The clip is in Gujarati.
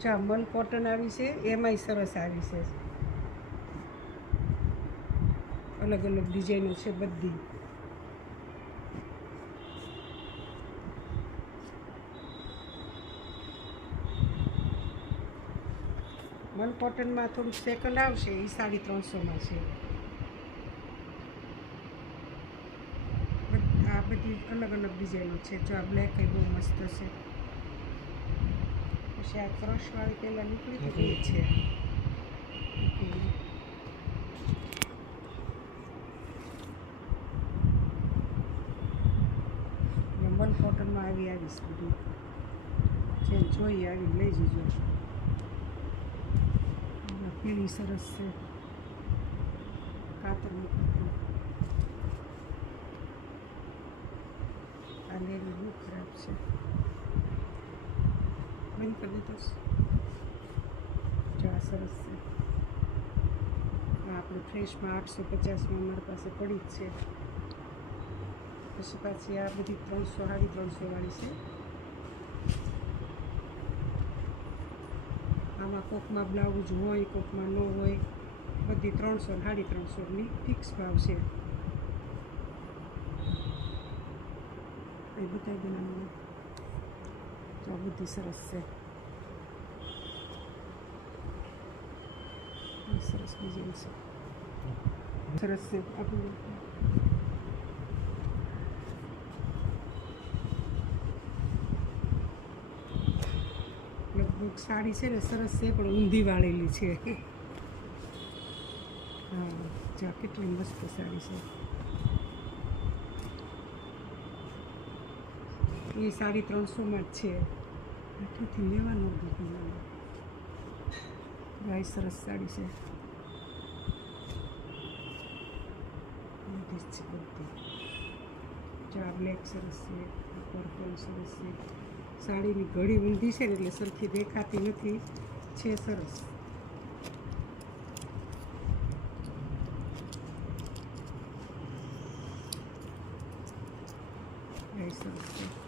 જો મન કોટન આવી છે, એમાંય સરસ આવી છે, અલગ અલગ ડિઝાઇનો છે બધી. મન કોટનમાં થોડુંક સેકન્ડ આવશે, એ 350માં છે. આ બધી અલગ અલગ ડિઝાઇનો છે. જો આ બ્લેક એ બહુ મસ્ત છે. પછી આ ક્રશવાળી પહેલાં નીકળી હતી એ છે. મન કોટનમાં આવીશ બધી, જેમ જોઈએ આવી લઈ જજો. પીળી સરસ છે, કાતરની પટ્ટી. આ લેવી બહુ ખરાબ છે, બંધ કરી દીધો. જો આ સરસ છે, આપણે ફ્રેશમાં 850માં અમારી પાસે પડી જ છે. પછી પાછી આ બધી 300 350 વાળી છે. આમાં કોકમાં બ્લાઉઝ હોય, કોકમાં ન હોય, બધી 300 350ની ફિક્સ ભાવ છે. એ બતાવી દેવાનું. તો આ બધી સરસ છે, સરસ ડિઝાઇન છે, સરસ છે. આપણું લગભગ સાડી છે ને સરસ છે, પણ ઊંધી વાળેલી છે. હા, જો કેટલી મસ્ત સાડી છે. એ 350માં જ છે. આટલેથી લેવાનું હતું. ભાઈ સરસ સાડી છે, બધી જ છે બધી. જો આ બ્લેક સરસ છે, પર્પલ સરસ છે. સાડીની ઘડી ઊંધી છે ને એટલે સરખી દેખાતી નથી, છે સરસ. સરસ છે.